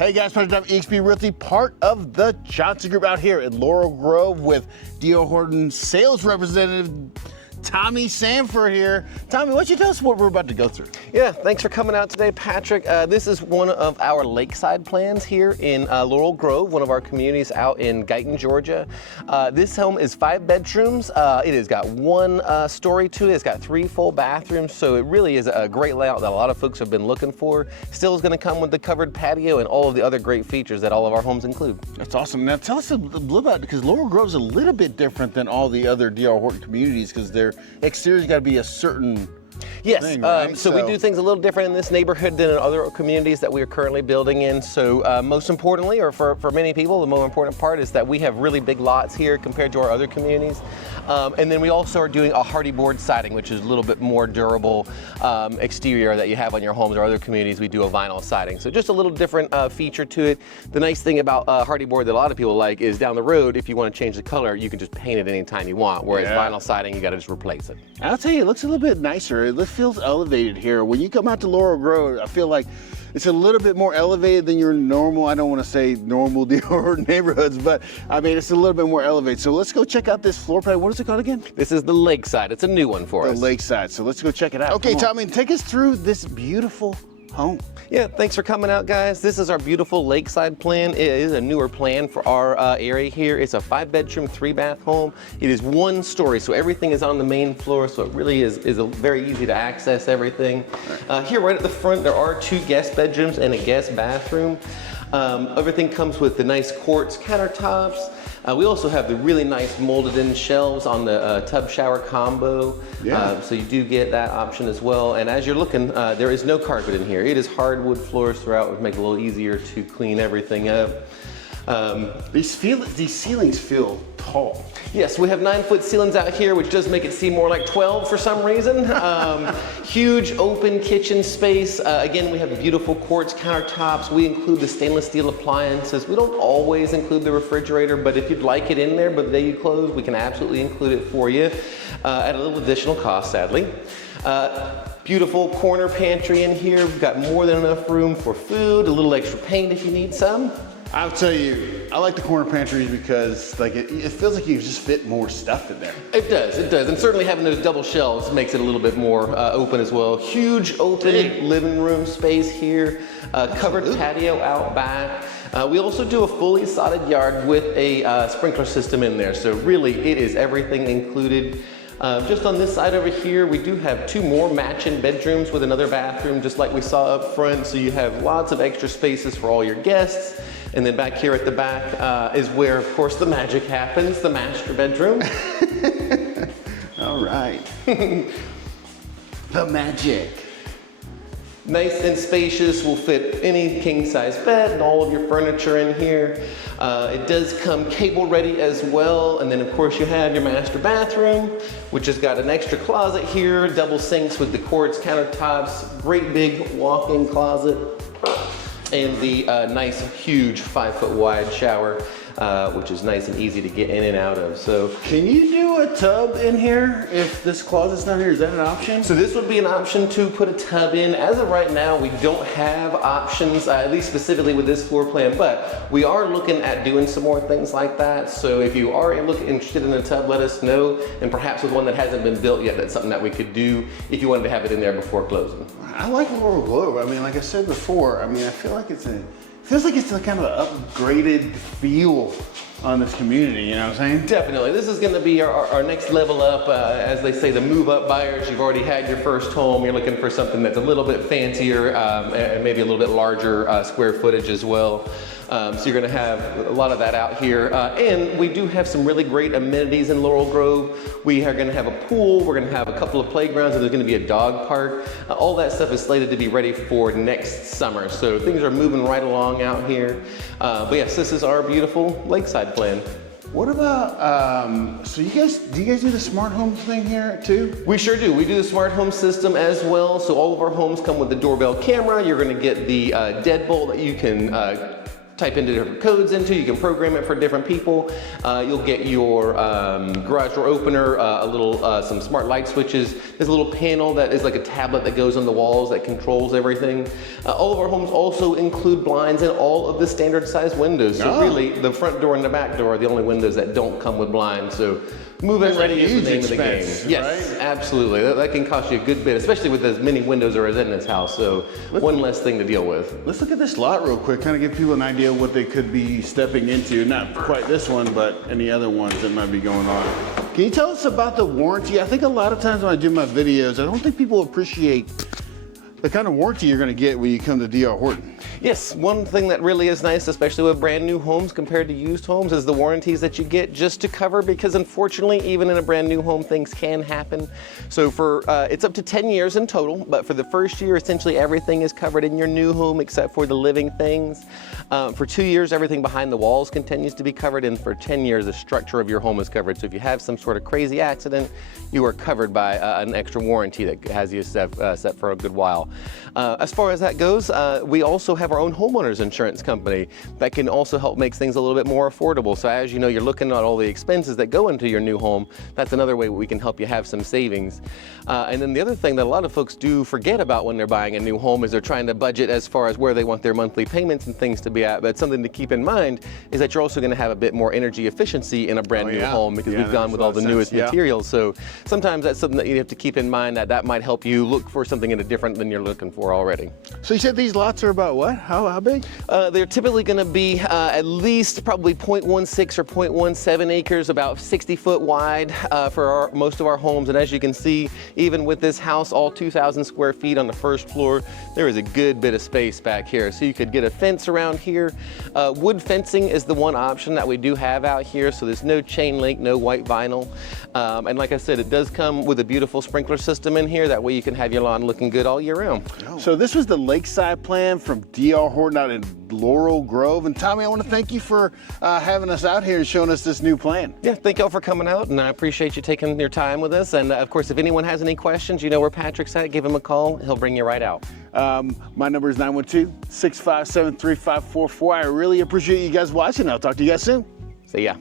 Hey guys, Patio eXp Realty, part of the Johnson Group out here in Laurel Grove with D.R. Horton sales representative Tommy Sanford here. Tommy, why don't you tell us what we're about to go through? Yeah, thanks for coming out today, Patrick. This is one of our Lakeside plans here in Laurel Grove, one of our communities out in Guyton, Georgia. This home is 5 bedrooms. It has got 1 story to it. It's got 3 full bathrooms, so it really is a great layout that a lot of folks have been looking for. Still is going to come with the covered patio and all of the other great features that all of our homes include. That's awesome. Now tell us a little about it, because Laurel Grove is a little bit different than all the other D.R. Horton communities, because their exterior's got to be a certain Yes, thing, right? so we do things a little different in this neighborhood than in other communities that we are currently building in. So most importantly, or for many people, the more important part is that we have really big lots here compared to our other communities. And then we also are doing a Hardie board siding, which is a little bit more durable exterior that you have on your homes or other communities. We do a vinyl siding. So just a little different feature to it. The nice thing about Hardie board that a lot of people like is down the road, if you want to change the color, you can just paint it anytime you want. Whereas vinyl siding, you got to just replace it. I'll tell you, it looks a little bit nicer. It feels elevated here. When you come out to Laurel Grove, I feel like it's a little bit more elevated than your normal, I don't want to say normal D.R. neighborhoods, but I mean, it's a little bit more elevated. So let's go check out this floor plan. What is it called again? This is the Lakeside. It's a new one for us. The Lakeside. So let's go check it out. Okay, Tommy, take us through this beautiful home. Yeah, thanks for coming out, guys. This is our beautiful Lakeside plan. It is a newer plan for our area here. It's a 5-bedroom, 3-bath home. It is 1 story, so everything is on the main floor, so it really is very easy to access everything. Here right at the front, there are 2 guest bedrooms and a guest bathroom. Everything comes with the nice quartz countertops. We also have the really nice molded in shelves on the tub shower combo. So you do get that option as well. And as you're looking, there is no carpet in here. It is hardwood floors throughout, which make it a little easier to clean everything up. These ceilings feel tall. Yes, we have 9-foot ceilings out here, which does make it seem more like 12 for some reason. Huge open kitchen space. Again, we have beautiful quartz countertops. We include the stainless steel appliances. We don't always include the refrigerator, but if you'd like it in there, but the day you close, we can absolutely include it for you at a little additional cost, sadly. Beautiful corner pantry in here. We've got more than enough room for food, a little extra paint if you need some. I'll tell you, I like the corner pantries because like it feels like you just fit more stuff in there. It does, and certainly having those double shelves makes it a little bit more open as well. Huge open living room space here, covered patio out back. We also do a fully sodded yard with a sprinkler system in there, so really it is everything included. Just on this side over here, we do have 2 more matching bedrooms with another bathroom, just like we saw up front. So you have lots of extra spaces for all your guests. And then back here at the back is where, of course, the magic happens, the master bedroom. All right. The magic. Nice and spacious, will fit any king-size bed and all of your furniture in here. It does come cable ready as well, and then of course you have your master bathroom, which has got an extra closet here, double sinks with the quartz countertops, great big walk-in closet, and the nice, huge 5-foot wide shower, which is nice and easy to get in and out of. So, can you do a tub in here if this closet's not here? Is that an option? So this would be an option to put a tub in. As of right now, we don't have options, at least specifically with this floor plan, but we are looking at doing some more things like that. So if you are interested in a tub, let us know. And perhaps with one that hasn't been built yet, that's something that we could do if you wanted to have it in there before closing. I like Laurel Grove. I mean, like I said before, I mean, I feel like feels like it's a kind of an upgraded feel on this community, you know what I'm saying? Definitely. This is going to be our next level up. As they say, the move-up buyers. You've already had your first home. You're looking for something that's a little bit fancier and maybe a little bit larger square footage as well. So you're going to have a lot of that out here. And we do have some really great amenities in Laurel Grove. We are going to have a pool. We're going to have a couple of playgrounds, and there's going to be a dog park. All that stuff is slated to be ready for next summer. So things are moving right along out here. But yes, this is our beautiful Lakeside plan. What about, so do you guys do the smart home thing here too? We sure do. We do the smart home system as well. So all of our homes come with the doorbell camera. You're going to get the deadbolt that you can type into different codes into. You can program it for different people. You'll get your garage door opener, some smart light switches. There's a little panel that is like a tablet that goes on the walls that controls everything. All of our homes also include blinds and all of the standard size windows. So really, the front door and the back door are the only windows that don't come with blinds. So move-in ready is the name of the game. Yes, right? Absolutely. That can cost you a good bit, especially with as many windows as in this house. So one less thing to deal with. Let's look at this lot real quick, kind of give people an idea of what they could be stepping into. Not quite this one, but any other ones that might be going on. Can you tell us about the warranty? I think a lot of times when I do my videos, I don't think people appreciate the kind of warranty you're going to get when you come to D.R. Horton. Yes, one thing that really is nice, especially with brand new homes compared to used homes, is the warranties that you get just to cover, because unfortunately, even in a brand new home, things can happen. So for it's up to 10 years in total, but for the first year, essentially everything is covered in your new home except for the living things. For 2 years, everything behind the walls continues to be covered, and for 10 years, the structure of your home is covered. So if you have some sort of crazy accident, you are covered by an extra warranty that has you set for a good while. As far as that goes, we also have our own homeowners insurance company that can also help make things a little bit more affordable. So as you know, you're looking at all the expenses that go into your new home. That's another way we can help you have some savings. And then the other thing that a lot of folks do forget about when they're buying a new home is they're trying to budget as far as where they want their monthly payments and things to be at. But something to keep in mind is that you're also going to have a bit more energy efficiency in a brand new home, because we've gone with all the newest materials. So sometimes that's something that you have to keep in mind, that might help you look for something in a different than you're looking for already. So you said these lots are about what? How big? They're typically going to be at least probably 0.16 or 0.17 acres, about 60 foot wide for most of our homes. And as you can see, even with this house, all 2,000 square feet on the first floor, there is a good bit of space back here. So you could get a fence around here. Wood fencing is the one option that we do have out here. So there's no chain link, no white vinyl. And like I said, it does come with a beautiful sprinkler system in here. That way you can have your lawn looking good all year round. So this was the Lakeside plan from D.R. Horton out in Laurel Grove. And Tommy, I want to thank you for having us out here and showing us this new plan. Yeah, thank y'all for coming out, and I appreciate you taking your time with us. And of course, if anyone has any questions, you know where Patrick's at, give him a call. He'll bring you right out. My number is 912-657-3544. I really appreciate you guys watching. I'll talk to you guys soon. See ya.